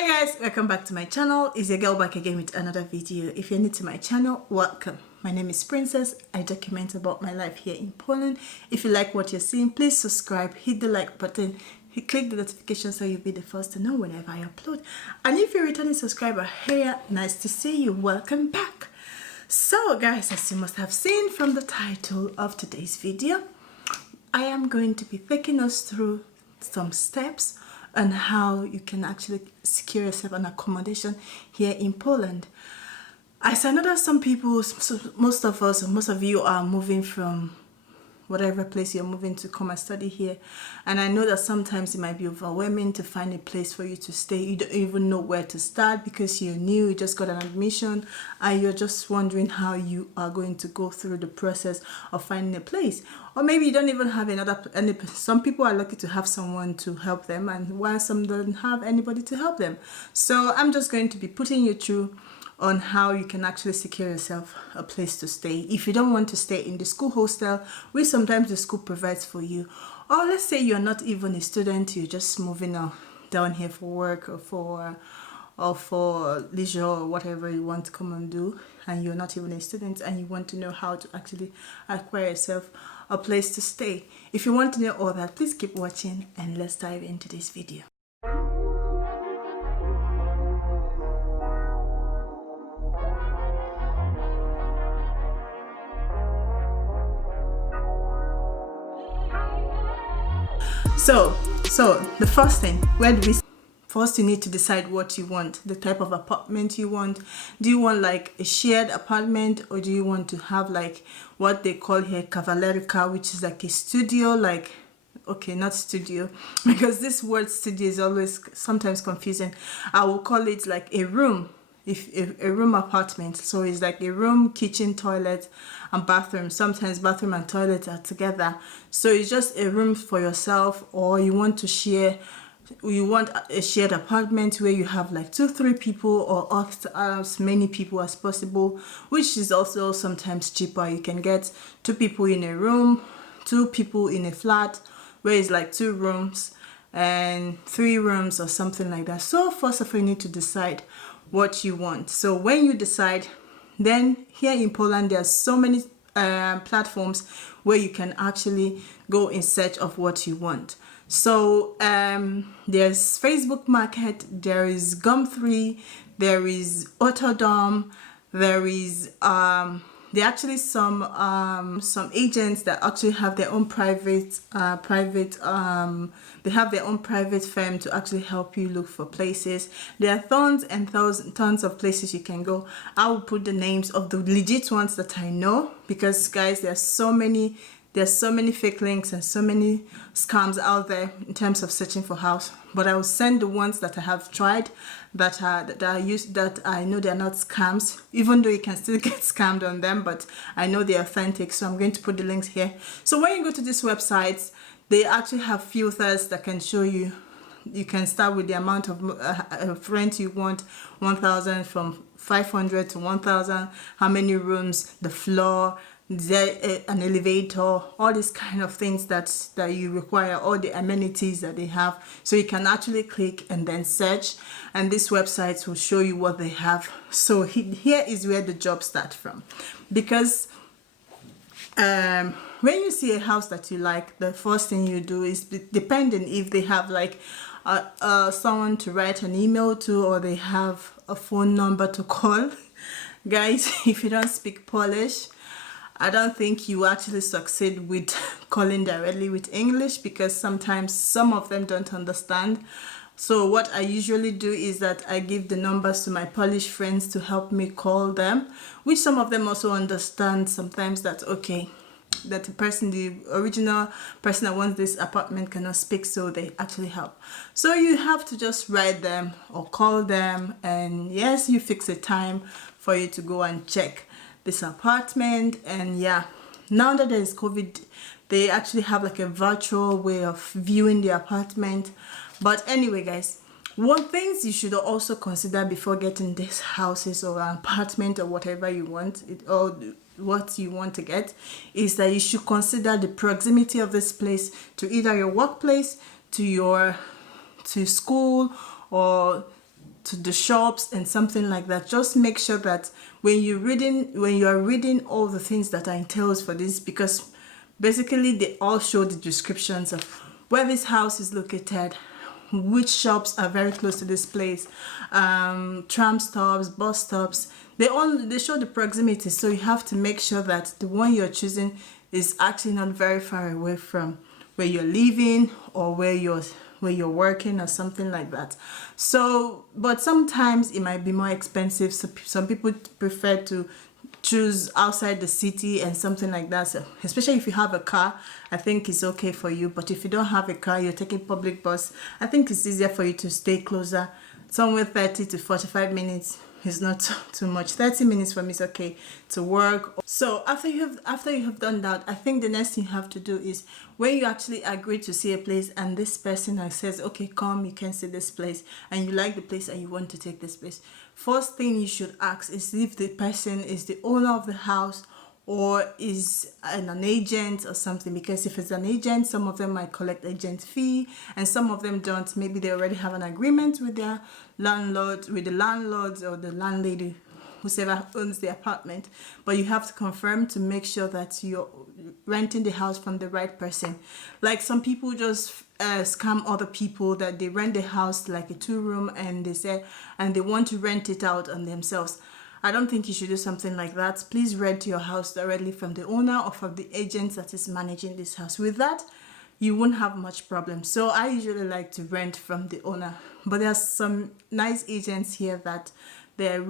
Hi guys, welcome back to my channel. It's your girl back again with another video. If you're new to my channel, welcome. My name is Princess. I document about my life here in Poland. If you like what you're seeing, please subscribe, hit the like button, click the notification so you'll be the first to know whenever I upload. And if you're a returning subscriber, hey, nice to see you. Welcome back. So guys, as you must have seen from the title of today's video, I am going to be taking us through some steps on how you can actually secure yourself an accommodation here in Poland. I know that some people, most of you are moving from whatever place you're moving to come and study here, and I know that sometimes it might be overwhelming to find a place for you to stay. You don't even know where to start because you're new, you just got an admission, and you're just wondering how you are going to go through the process of finding a place. Or maybe you don't even have some people are lucky to have someone to help them, and while some don't have anybody to help them. So I'm just going to be putting you through on how you can actually secure yourself a place to stay. If you don't want to stay in the school hostel, which sometimes the school provides for you, or let's say you're not even a student, you're just moving down here for work or for leisure or whatever you want to come and do, and you're not even a student and you want to know how to actually acquire yourself a place to stay. If you want to know all that, please keep watching and let's dive into this video. So the first thing, first you need to decide what you want, the type of apartment you want. Do you want like a shared apartment, or do you want to have like what they call here cavalerica, which is like a studio, like, okay, not studio, because this word studio is always sometimes confusing. I will call it like a room, if a room apartment. So it's like a room, kitchen, toilet and bathroom. Sometimes bathroom and toilet are together, so it's just a room for yourself. Or you want a shared apartment where you have like 2-3 people, or as many people as possible, which is also sometimes cheaper. You can get 2 people in a room, 2 people in a flat where it's like 2 rooms and 3 rooms or something like that. So first of all, you need to decide what you want. So when you decide, then here in Poland there are so many platforms where you can actually go in search of what you want. So there's Facebook Market, there is Gum3, there is Autodom, there is there are actually some agents that actually have their own they have their own private firm to actually help you look for places. There are tons and tons of places you can go. I will put the names of the legit ones that I know, because guys, there's so many fake links and so many scams out there in terms of searching for house. But I will send the ones that I have tried, that I know they're not scams, even though you can still get scammed on them, but I know they're authentic. So I'm going to put the links here. So when you go to these websites, they actually have filters that can show you. You can start with the amount of rent you want, 1,000, from 500 to 1,000, how many rooms, the floor, an elevator, all these kind of things that you require, all the amenities that they have. So you can actually click and then search, and these websites will show you what they have. So here is where the job starts from, because when you see a house that you like, the first thing you do is, depending if they have like someone to write an email to, or they have a phone number to call. Guys, if you don't speak Polish, I don't think you actually succeed with calling directly with English, because sometimes some of them don't understand. So what I usually do is that I give the numbers to my Polish friends to help me call them, which some of them also understand sometimes that, okay, that the original person that wants this apartment cannot speak, so they actually help. So you have to just write them or call them, and yes, you fix a time for you to go and check this apartment. And yeah, now that there is COVID, they actually have like a virtual way of viewing the apartment. But anyway guys, one things you should also consider before getting these houses or an apartment or whatever you want, or what you want to get, is that you should consider the proximity of this place to either your workplace, to school, or to the shops and something like that. Just make sure that when you are reading all the things that are entailed for this, because basically they all show the descriptions of where this house is located, which shops are very close to this place, tram stops, bus stops. They show the proximity, so you have to make sure that the one you're choosing is actually not very far away from where you're living or where you're working or something like that. So, but sometimes it might be more expensive. So some people prefer to choose outside the city and something like that. So especially if you have a car, I think it's okay for you. But if you don't have a car, you're taking public bus, I think it's easier for you to stay closer. Somewhere 30 to 45 minutes is not too much. 30 minutes for me is okay to work. So after you have done that, I think the next thing you have to do is when you actually agree to see a place and this person says, okay, come, you can see this place, and you like the place and you want to take this place, first thing you should ask is if the person is the owner of the house or is an agent or something. Because if it's an agent, some of them might collect agent fee and some of them don't. Maybe they already have an agreement with their landlord, with the landlords or the landlady, whoever owns the apartment. But you have to confirm to make sure that you're renting the house from the right person. Like some people just scam other people, that they rent the house like a 2-room and they want to rent it out on themselves. I don't think you should do something like that. Please rent your house directly from the owner or from the agent that is managing this house. With that, you won't have much problem. So I usually like to rent from the owner. But there are some nice agents here that their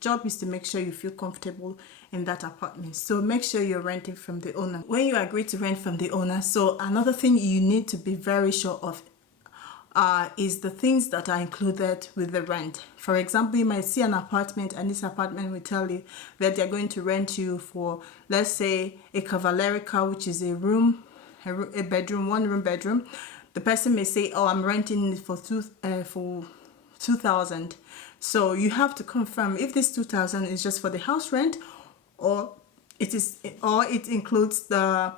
job is to make sure you feel comfortable in that apartment. So make sure you're renting from the owner. When you agree to rent from the owner, so another thing you need to be very sure of is the things that are included with the rent. For example, you might see an apartment and this apartment will tell you that they're going to rent you for, let's say, a cavalerica, which is a bedroom, 1-room bedroom. The person may say, oh, I'm renting it for 2,000. So you have to confirm if this 2,000 is just for the house rent or it includes the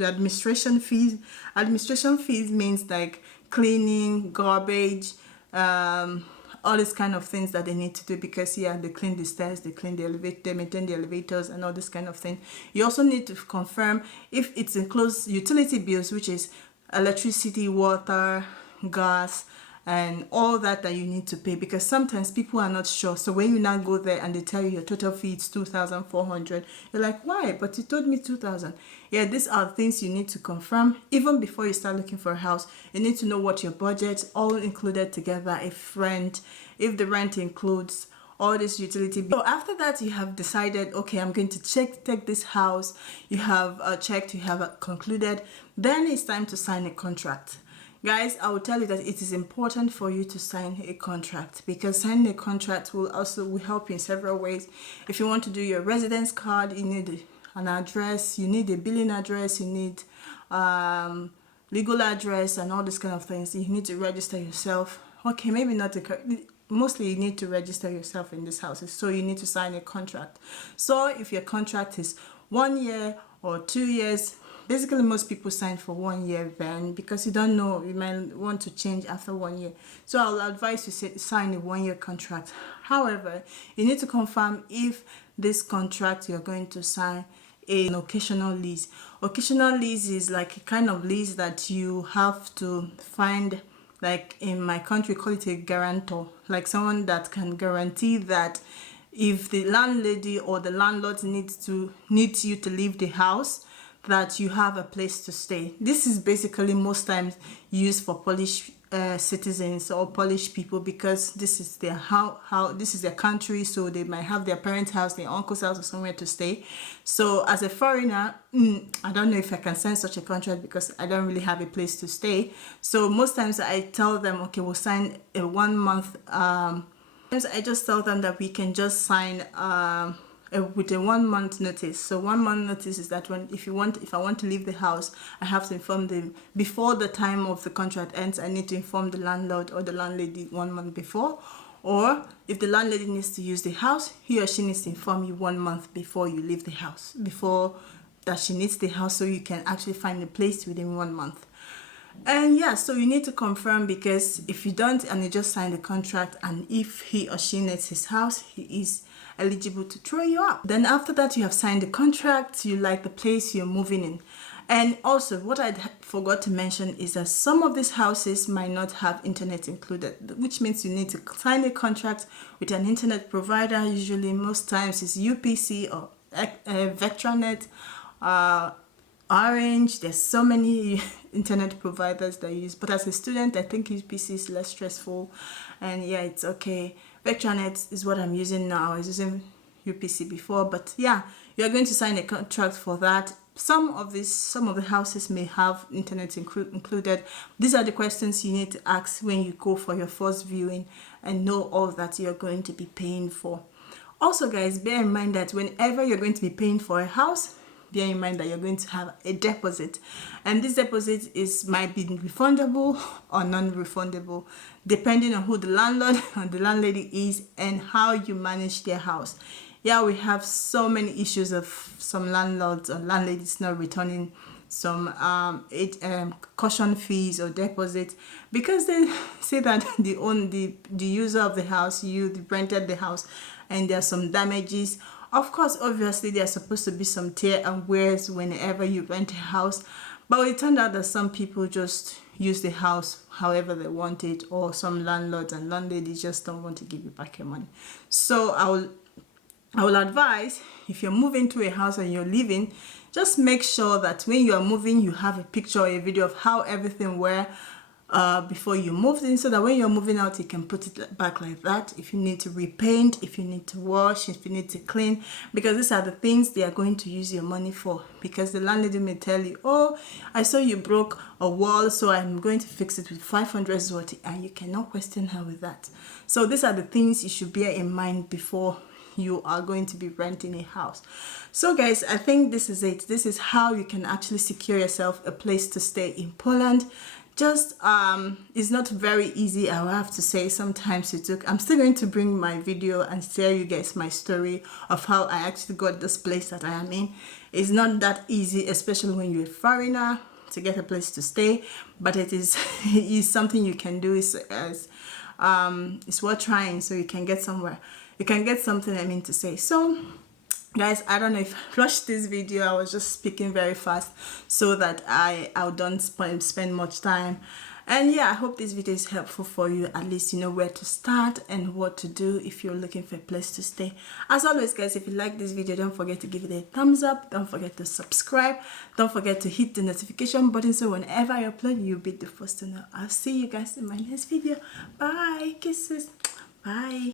administration fees. Administration fees means like cleaning, garbage, all these kind of things that they need to do, because they clean the stairs, they clean the elevator, they maintain the elevators and all this kind of thing. You also need to confirm if it includes utility bills, which is electricity, water, gas, and all that you need to pay, because sometimes people are not sure. So when you now go there and they tell you your total fee is 2,400, you're like, why? But you told me 2,000. Yeah, these are things you need to confirm even before you start looking for a house. You need to know what your budget all included together, if the rent includes all this utility. So after that, you have decided, okay, I'm going to take this house. You have checked, you have concluded. Then it's time to sign a contract. Guys, I will tell you that it is important for you to sign a contract, because signing a contract will help you in several ways. If you want to do your residence card, you need an address, you need a billing address, you need legal address and all these kind of things. You need to register yourself. Okay, maybe not mostly you need to register yourself in these houses, so you need to sign a contract. So if your contract is 1 year or 2 years, basically most people sign for 1 year then, because you don't know, you might want to change after 1 year. So I'll advise you to sign a 1 year contract. However, you need to confirm if this contract you're going to sign an occasional lease. Occasional lease is like a kind of lease that you have to find, like in my country call it a guarantor, like someone that can guarantee that if the landlady or the landlord needs you to leave the house, that you have a place to stay. This is basically most times used for Polish citizens or Polish people, because this is their this is their country, so they might have their parents' house, their uncle's house, or somewhere to stay. So as a foreigner, I don't know if I can sign such a contract because I don't really have a place to stay. So most times I tell them, okay, we'll sign a 1 month. I just tell them that we can just sign with a 1 month notice. So 1 month notice is that if I want to leave the house, I have to inform them before the time of the contract ends. I need to inform the landlord or the landlady 1 month before. Or if the landlady needs to use the house, he or she needs to inform you 1 month before you leave the house, before that she needs the house, so you can actually find a place within 1 month. And yeah, so you need to confirm, because if you don't and you just sign the contract, and if he or she needs his house, he is eligible to throw you out. Then after that, you have signed the contract, you like the place you're moving in. And also, what I forgot to mention is that some of these houses might not have internet included, which means you need to sign a contract with an internet provider. Usually, most times it's UPC or Vectranet, Orange. There's so many internet providers that I use, but as a student, I think UPC is less stressful, and yeah, it's okay. Vectranet is what I'm using now. I was using UPC before, but yeah, you're going to sign a contract for that. Some of the houses may have internet included. These are the questions you need to ask when you go for your first viewing, and know all that you're going to be paying for. Also, guys, bear in mind that whenever you're going to be paying for a house, bear in mind that you're going to have a deposit, and this deposit might be refundable or non-refundable, depending on who the landlord and the landlady is and how you manage their house. Yeah, we have so many issues of some landlords or landladies not returning some caution fees or deposit, because they say that the user of the house, the rented the house, and there are some damages. Of course, obviously, there's supposed to be some tear and wears whenever you rent a house, but it turned out that some people just use the house however they want it, or some landlords and landladies just don't want to give you back your money. So I will advise, if you're moving to a house and you're living, just make sure that when you are moving, you have a picture or a video of how everything were before you moved in, so that when you're moving out, you can put it back like that. If you need to repaint, if you need to wash, if you need to clean, because these are the things they are going to use your money for. Because the landlady may tell you, oh, I saw you broke a wall, so I'm going to fix it with 500 zloty, and you cannot question her with that. So these are the things you should bear in mind before you are going to be renting a house. So guys, I think this is it. This is how you can actually secure yourself a place to stay in Poland. Just it's not very easy, I will have to say. Sometimes it took. I'm still going to bring my video and share you guys my story of how I actually got this place that I am in. It's not that easy, especially when you're a foreigner, to get a place to stay, but it is is something you can do. It's worth trying, so you can get somewhere. You can get something, I mean to say. So guys, I don't know if I rushed this video. I was just speaking very fast so that I don't spend much time. And yeah, I hope this video is helpful for you. At least you know where to start and what to do if you're looking for a place to stay. As always, guys, if you like this video, don't forget to give it a thumbs up. Don't forget to subscribe. Don't forget to hit the notification button, so whenever I upload, you'll be the first to know. I'll see you guys in my next video. Bye. Kisses. Bye.